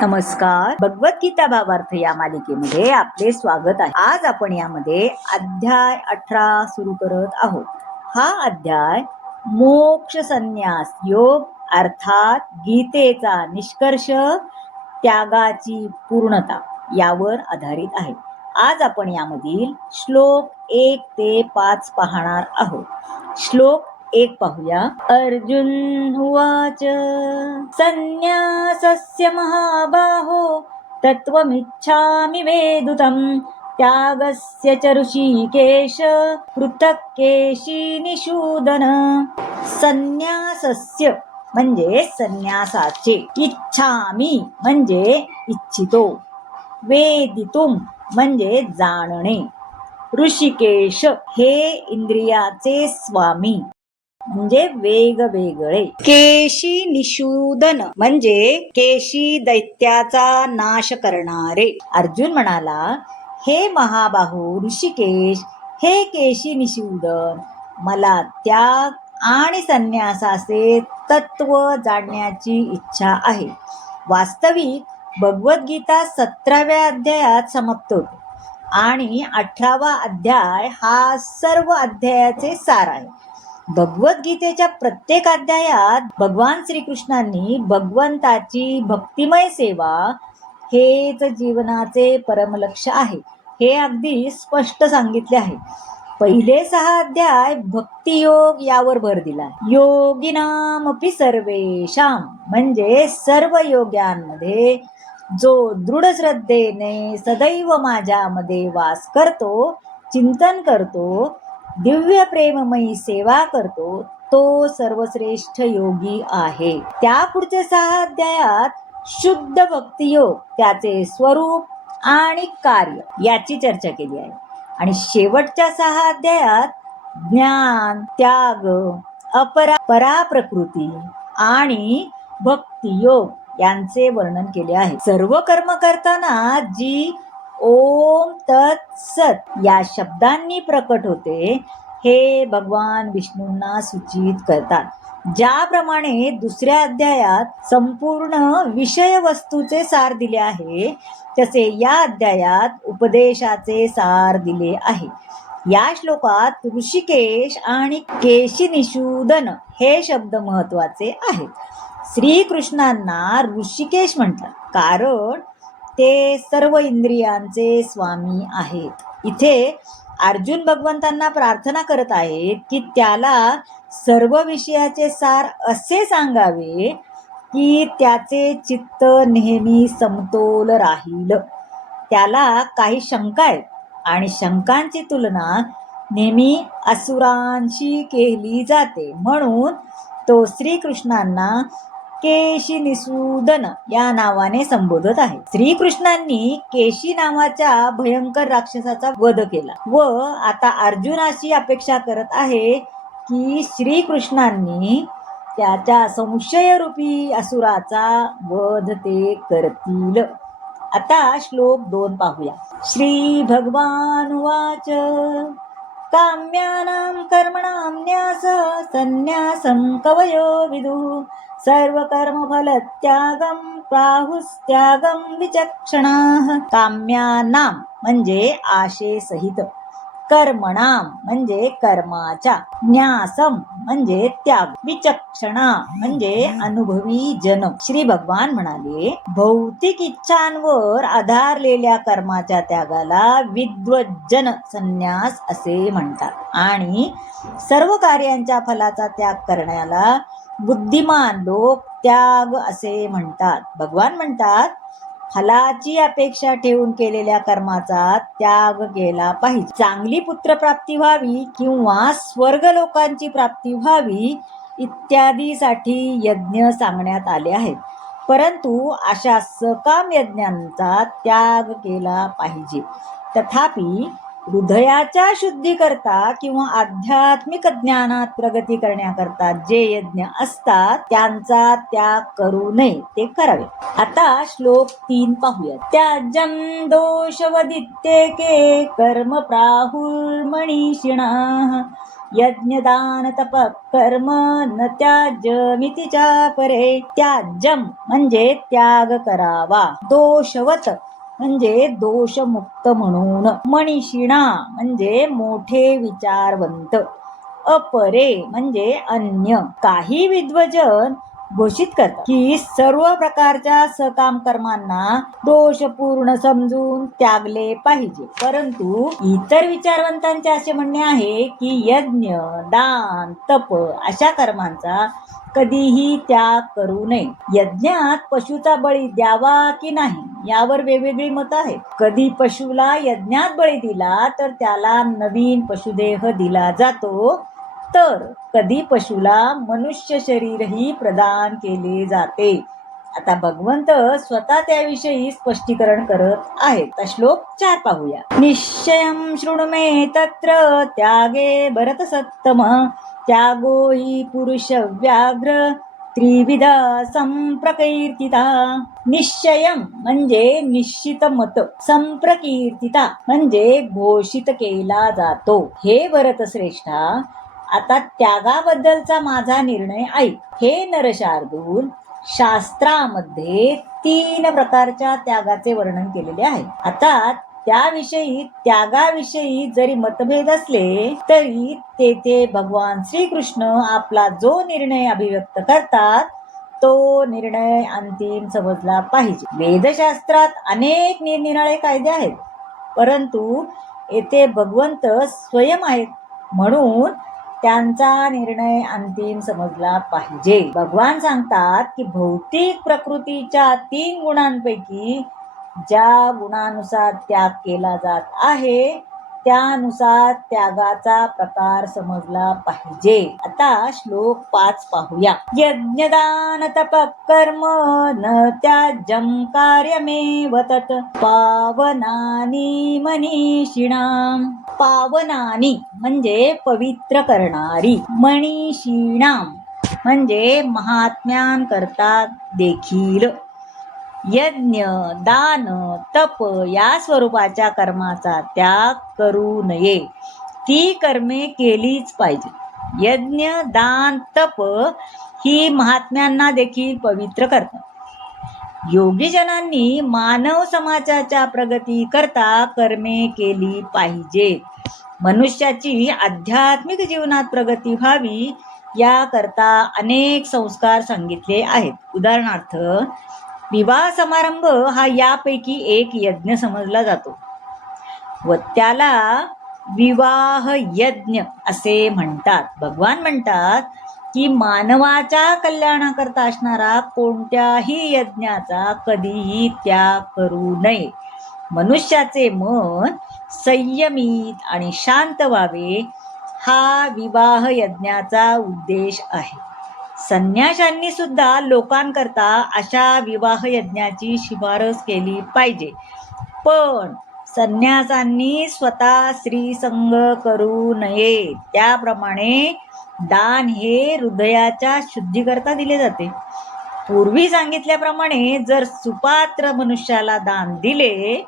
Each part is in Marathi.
नमस्कार. भगवद्गीता भावार्थ या मालिकेमध्ये आपले स्वागत आहे. आज आपण यामध्ये अध्याय 18 सुरू करत आहोत. हा अध्याय मोक्ष संन्यास योग अर्थात गीतेचा निष्कर्ष, त्यागाची पूर्णता यावर आधारित आहे. आज आपण यामधील श्लोक 1 ते 5 पाहणार आहोत. श्लोक 1 पाहूया. अर्जुन उवाच संन्यासस्य महाबाहो तत्त्वमिच्छामि वेदुतं त्यागस्य च ऋषिकेश पृथक् केशिनिषूदन. संन्यासस्य म्हणजे संन्यासाचे, इच्छामि म्हणजे इच्छितो, वेदितुम म्हणजे जाणणे, ऋषिकेश हे इंद्रियाचे स्वामी म्हणजे वेगवेगळे, केशी निषूदन म्हणजे केशी दैत्याचा नाश करणारे. अर्जुन म्हणाला, हे महाबाहू ऋषिकेश, हे केशी निषूदन, मला त्याग आणि संन्यासाचे तत्व जाणण्याची इच्छा आहे. वास्तविक भगवद्गीता 17व्या अध्यायात समाप्त होते आणि 18वा अध्याय हा सर्व अध्यायाचे सार आहे. भगवद्गीतेच्या प्रत्येक अध्यायात भगवान श्रीकृष्णांनी भगवंताची भक्तिमय सेवा हेच जीवनाचे परमलक्ष्य आहे हे अगदी स्पष्ट सांगितले आहे. पहिले 6 अध्याय भक्तियोग यावर भर दिला. योगिनामपि सर्वेषां म्हणजे सर्व योग्यांमध्ये जो दृढ श्रद्धेने सदैव माझ्यामध्ये वास करतो, चिंतन करतो, दिव्य प्रेममयी सेवा करतो, तो सर्वश्रेष्ठ योगी आहे. त्या पुढच्या 6 अध्यायात शुद्ध भक्तियोग, त्याचे स्वरूप आणि कार्य याची चर्चा केली आहे. आणि शेवटच्या 6 अध्यायात ज्ञान, त्याग, पराप्रकृती आणि भक्तियोग यांचे वर्णन केले आहे. सर्व कर्म करताना जी ओम तत्सत या शब्दांनी प्रकट होते हे भगवान विष्णूंना सूचित करतात. ज्याप्रमाणे दुसऱ्या अध्यायात संपूर्ण विषय वस्तूचे सार दिले आहे, तसे या अध्यायात उपदेशाचे सार दिले आहे. या श्लोकात ऋषिकेश आणि केशिनिषूदन हे शब्द महत्वाचे आहेत. श्रीकृष्णांना ऋषिकेश म्हणतात कारण ते सर्व इंद्रियांचे स्वामी आहेत. इथे अर्जुन भगवंतांना प्रार्थना करत आहेत की त्याला सर्व विषयाचे सार असे सांगावे की त्याचे चित्त नेहमी समतोल राहील. त्याला काही शंका आहेत आणि शंकांची तुलना नेहमी असुरांशी केली जाते, म्हणून तो श्रीकृष्णांना केशी निषूदन या नावाने संबोधत आहे. श्रीकृष्णांनी केशी नावाच्या भयंकर राक्षसाचा वध केला व आता अर्जुनाची अपेक्षा करत आहे की श्रीकृष्णांनी त्याच्या संशयरूपी असुराचा वध ते करतील. आता श्लोक 2 पाहूया. श्री भगवान वाच काम्यानां कर्मणां न्यास संन्यासं कवयो विदुः सर्वकर्मफलत्यागं प्राहुस्त्यागं विचक्षणाः. काम्यानां म्हणजे आशेसहित, कर्मणां म्हणजे कर्माच्या, न्यासम म्हणजे त्याग, विचक्षणा म्हणजे अनुभवी जन. श्री भगवान म्हणाले, भौतिक इच्छांवर आधारलेल्या कर्माच्या त्यागाला विद्वज्जन संन्यास असे म्हणतात आणि सर्व कार्यांच्या फलाचा त्याग करण्याला बुद्धिमान लोक त्याग असे म्हणतात. भगवान म्हणतात, फलाची अपेक्षा ठेवून केलेल्या कर्माचा त्याग केला पाहिजे. चांगली पुत्रप्राप्ती व्हावी किंवा स्वर्ग लोकांची प्राप्ती व्हावी इत्यादीसाठी यज्ञ सांगण्यात आले आहेत, परंतु अशा सकाम यज्ञांचा त्याग केला पाहिजे. तथापि हृदयाच्या शुद्धीकरता किंवा आध्यात्मिक ज्ञानात प्रगती करण्याकरता जे यज्ञ असतात त्यांचा त्याग करू नये, ते करावे. आता श्लोक 3 पाहूया. त्याज्यं दोषवदित्येके कर्म प्राहुर्मनीषिणाः यज्ञदान तप कर्म न त्याज्यमितीच्या परे. त्याज्यम म्हणजे त्याग करावा. दोषवत म्हणजे दोषमुक्त म्हणून. मनीषिणा म्हणजे मोठे विचारवंत. अपरे म्हणजे अन्य. काही विद्वजन घोषित करतात की सर्व प्रकारच्या सकाम कर्मांना दोषपूर्ण समजून त्यागले पाहिजे. परंतु इतर विचारवंतांचे असे म्हणणे आहे की यज्ञ, दान, तप अशा कर्मांचा कधीही त्याग करू नये. यज्ञात पशुचा बळी द्यावा की नाही यावर वेगवेगळी मत आहेत. कधी पशुला यज्ञात बळी दिला तर त्याला नवीन पशुदेह दिला जातो, तर कधी पशुला मनुष्य शरीरही प्रदान केले जाते. आता भगवंत स्वतः त्याविषयी स्पष्टीकरण करत आहेत. श्लोक 4 पाहूया. निश्चयं शृणु मे तत्र त्यागे भरत सत्तम. त्यागो हि पुरुष व्याघ्र त्रिविधा संप्रकीर्तिता. निश्चयम म्हणजे निश्चित मत. संप्रकीर्तिता म्हणजे घोषित केला जातो. हे भरत श्रेष्ठा, आता त्यागाबद्दलचा माझा निर्णय ऐक. हे नरशार्दूल, शास्त्रामध्ये 3 प्रकारच्या त्यागाचे वर्णन केलेले आहे. आता त्यागाविषयी जरी मतभेद असले तरी तेथे भगवान श्रीकृष्ण आपला जो निर्णय अभिव्यक्त करतात तो निर्णय अंतिम समजला पाहिजे. वेदशास्त्रात अनेक निरनिराळे कायदे आहेत, परंतु येथे भगवंत स्वयं आहेत म्हणून त्यांचा निर्णय अंतिम समजला पाहिजे. भगवान सांगतात की भौतिक प्रकृतीच्या 3 गुणांपैकी ज्या गुणानुसार त्याग केला जात आहे त्यानुसार त्यागाचा प्रकार समजला पाहिजे. आता श्लोक 5 पाहूया. यज्ञदान तप कर्म न त्याज्यं कार्यमेव तत् पावनानि मनीषिणाम. पावनानि म्हणजे पवित्र करणारी. मनीषिणाम म्हणजे महात्म्यांकरता देखील. यज्ञ, दान, तप या स्वरूपाच्या कर्माचा त्याग करू नये. ती कर्मे केलीच पाहिजे. यज्ञ, दान, तप ही महात्म्यांना देखील पवित्र करतात. योगीजनांनी मानव समाजाच्या प्रगती करता कर्मे केली पाहिजेत. मनुष्याची आध्यात्मिक जीवनात प्रगती व्हावी याकरता अनेक संस्कार सांगितले आहेत. उदाहरणार्थ, विवाह समारंभ हा यापैकी एक यज्ञ समजला जातो व त्याला विवाह यज्ञ असे म्हणतात. भगवान म्हणतात की मानवाच्या कल्याणाकरता असणारा कोणत्याही यज्ञाचा कधीही त्याग करू नये. मनुष्याचे मन संयमित आणि शांत व्हावे हा विवाह यज्ञाचा उद्देश आहे. संन्याशांनी सुद्धा लोकांकरता अशा विवाह यज्ञाची शिफारस केली पाहिजे, पण संन्यासांनी स्वतः स्त्रीसंग करू नये. त्याप्रमाणे दान हे हृदयाच्या शुद्धीकरता दिले जाते. पूर्वी सांगितल्याप्रमाणे जर सुपात्र मनुष्याला दान दिले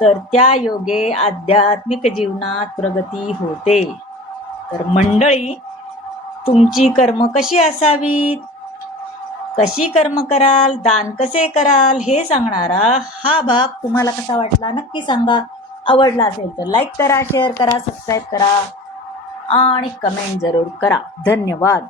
तर त्या योगे आध्यात्मिक जीवनात प्रगती होते. तर मंडळी, तुमची कर्म कशी असावीत, कशी कर्म कराल, दान कसे कराल हे सांगणारा हा भाग तुम्हाला कसा वाटला नक्की सांगा. आवडला असेल तर लाईक करा, शेअर करा, सबस्क्राईब करा आणि कमेंट जरूर करा. धन्यवाद.